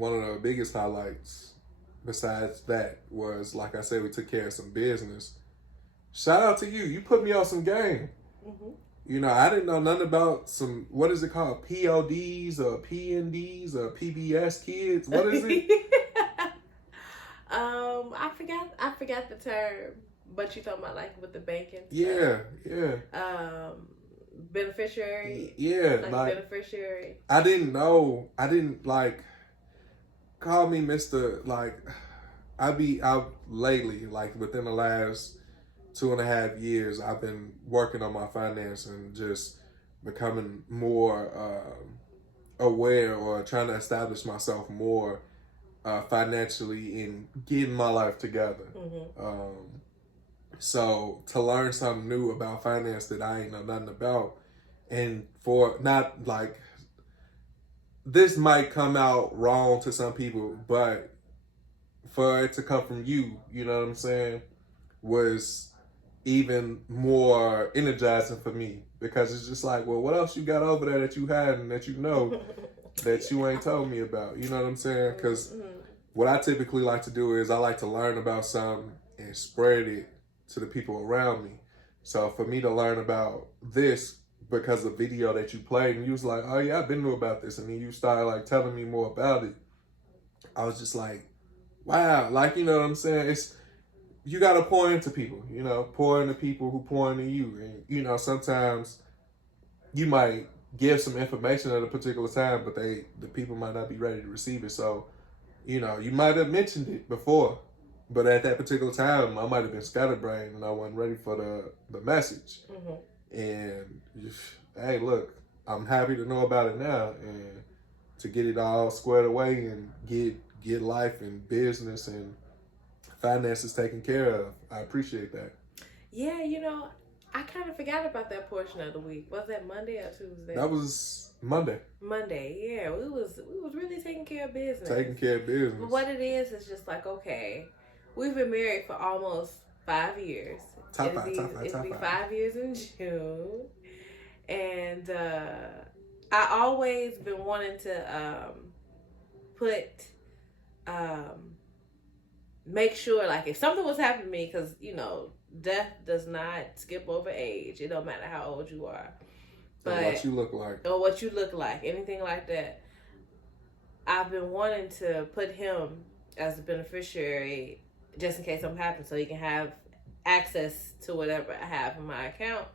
one of the biggest highlights besides that was, like I said, we took care of some business. Shout out to you. You put me on some game. Mm-hmm. You know, I didn't know nothing about some, what is it called? PODs or PNDs or PBS kids? What is it? I forgot the term, but you talking about like with the banking stuff. Yeah. Beneficiary. Yeah, like beneficiary. I didn't know. I didn't like call me Mr. Like I've lately, like within the last 2.5 years, I've been working on my finance and just becoming more aware, or trying to establish myself more financially and getting my life together. Mm-hmm. So to learn something new about finance that I ain't know nothing about, and for not like, this might come out wrong to some people, but for it to come from you, you know what I'm saying, was even more energizing for me, because it's just like, well, what else you got over there that you had and that you know that you ain't told me about? You know what I'm saying? Because what I typically like to do is I like to learn about something and spread it to the people around me. So for me to learn about this because of the video that you played, and you was like, oh yeah, I've been knew about this, and then you started like telling me more about it, I was just like, wow, like, you know what I'm saying? It's, you got to pour into people, you know, pour into people who pour into you. And, you know, sometimes you might give some information at a particular time, but the people might not be ready to receive it. So, you know, you might have mentioned it before, but at that particular time, I might have been scatterbrained and I wasn't ready for the message. Mm-hmm. And, hey, look, I'm happy to know about it now, and to get it all squared away and get life and business and finances taken care of. I appreciate that. Yeah, you know, I kind of forgot about that portion of the week. Was that Monday or Tuesday? That was Monday. Monday, yeah. We was really taking care of business. Taking care of business. But what it is just like, okay, we've been married for almost 5 years. It'll be 5 years in June. And I always been wanting to make sure, like, if something was happening to me, because, you know, death does not skip over age. It don't matter how old you are. But, or what you look like. Anything like that. I've been wanting to put him as a beneficiary just in case something happens, so he can have access to whatever I have in my account.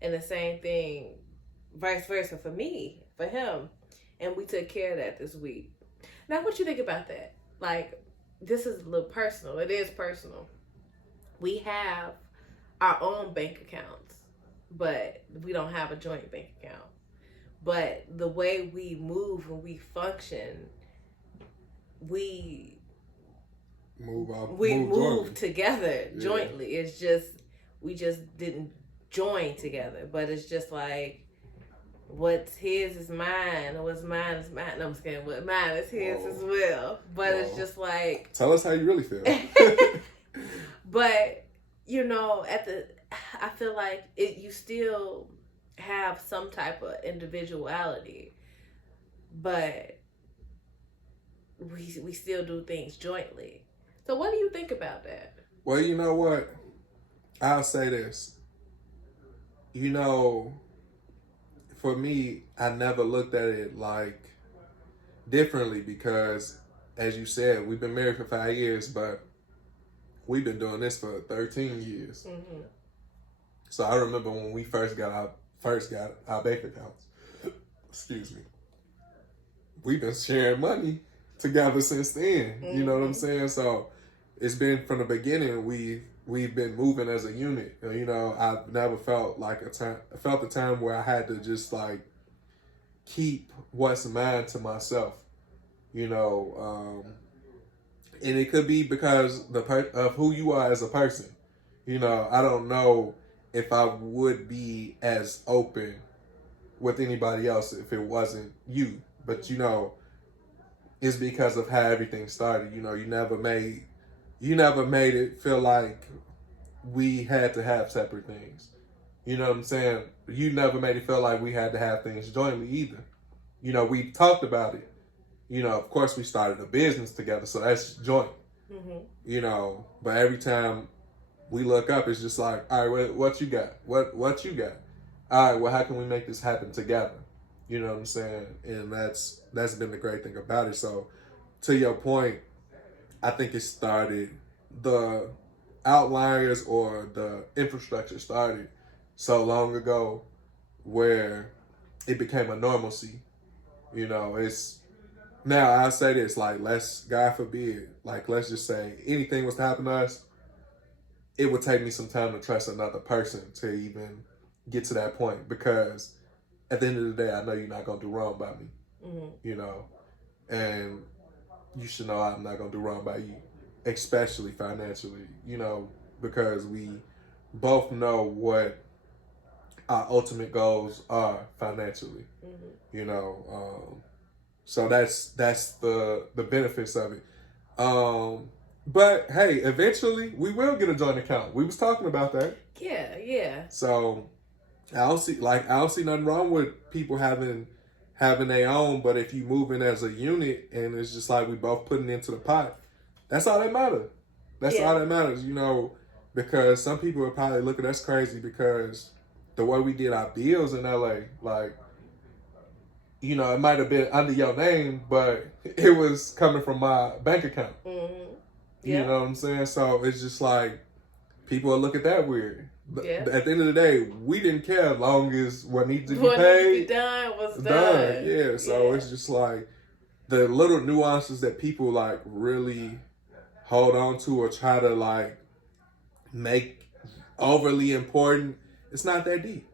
And the same thing, vice versa for me, for him. And we took care of that this week. Now, what you think about that? Like, this is a little personal. It is personal. We have our own bank accounts, but we don't have a joint bank account. But the way we move and we function, we move together jointly. It's just, we just didn't join together. But it's just like, what's his is mine, or what's mine is mine. No, I'm just kidding. What mine is his as well. But it's just like, tell us how you really feel. But, you know, I feel like you still have some type of individuality, but we still do things jointly. So what do you think about that? Well, you know what? I'll say this. You know, for me, I never looked at it like differently, because, as you said, we've been married for 5 years, but we've been doing this for 13 years. Mm-hmm. So I remember when we first got our bank accounts. Excuse me. We've been sharing money together since then. Mm-hmm. You know what I'm saying? So it's been, from the beginning, we've been moving as a unit. You know, I've never felt like the time where I had to just like keep what's mine to myself. You know, and it could be because of who you are as a person. You know, I don't know if I would be as open with anybody else if it wasn't you. But, you know, it's because of how everything started. You know, you never made it feel like we had to have separate things. You know what I'm saying? You never made it feel like we had to have things jointly either. You know, we talked about it. you know, of course we started a business together, so that's joint. You know, but every time we look up, it's just like, all right, what you got? What you got? All right, well, how can we make this happen together? You know what I'm saying? And that's been the great thing about it. So, to your point, I think it started, the outliers or the infrastructure started so long ago where it became a normalcy. You know, it's now I say this, like, let's, God forbid, like, let's just say anything was to happen to us, it would take me some time to trust another person to even get to that point, because at the end of the day, I know you're not gonna do wrong by me. You know, and you should know I'm not gonna do wrong by you, especially financially. You know, because we both know what our ultimate goals are financially. You know, so that's the benefits of it. But hey, eventually we will get a joint account. We was talking about that. Yeah. So I don't see nothing wrong with people having their own, but if you move in as a unit and it's just like we both putting into the pot, that's all that matters. That's all that matters, you know, because some people would probably look at us crazy because the way we did our bills in LA, like, you know, it might have been under your name, but it was coming from my bank account. You know what I'm saying? So it's just like, people will look at that weird. At the end of the day, we didn't care as long as what needed to be paid, was done. Yeah, so it's just like the little nuances that people like really hold on to or try to like make overly important. It's not that deep.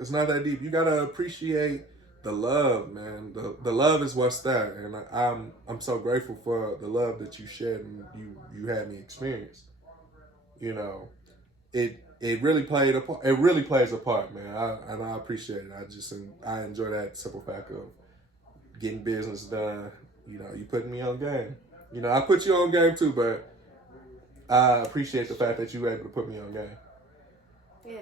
It's not that deep. You gotta appreciate the love, man. The love is what's there, and I'm so grateful for the love that you shared and you had me experience. You know, it really played a part. It really plays a part, man. I appreciate it. I enjoy that simple fact of getting business done. You know, you putting me on game. You know, I put you on game too, but I appreciate the fact that you were able to put me on game. Yeah.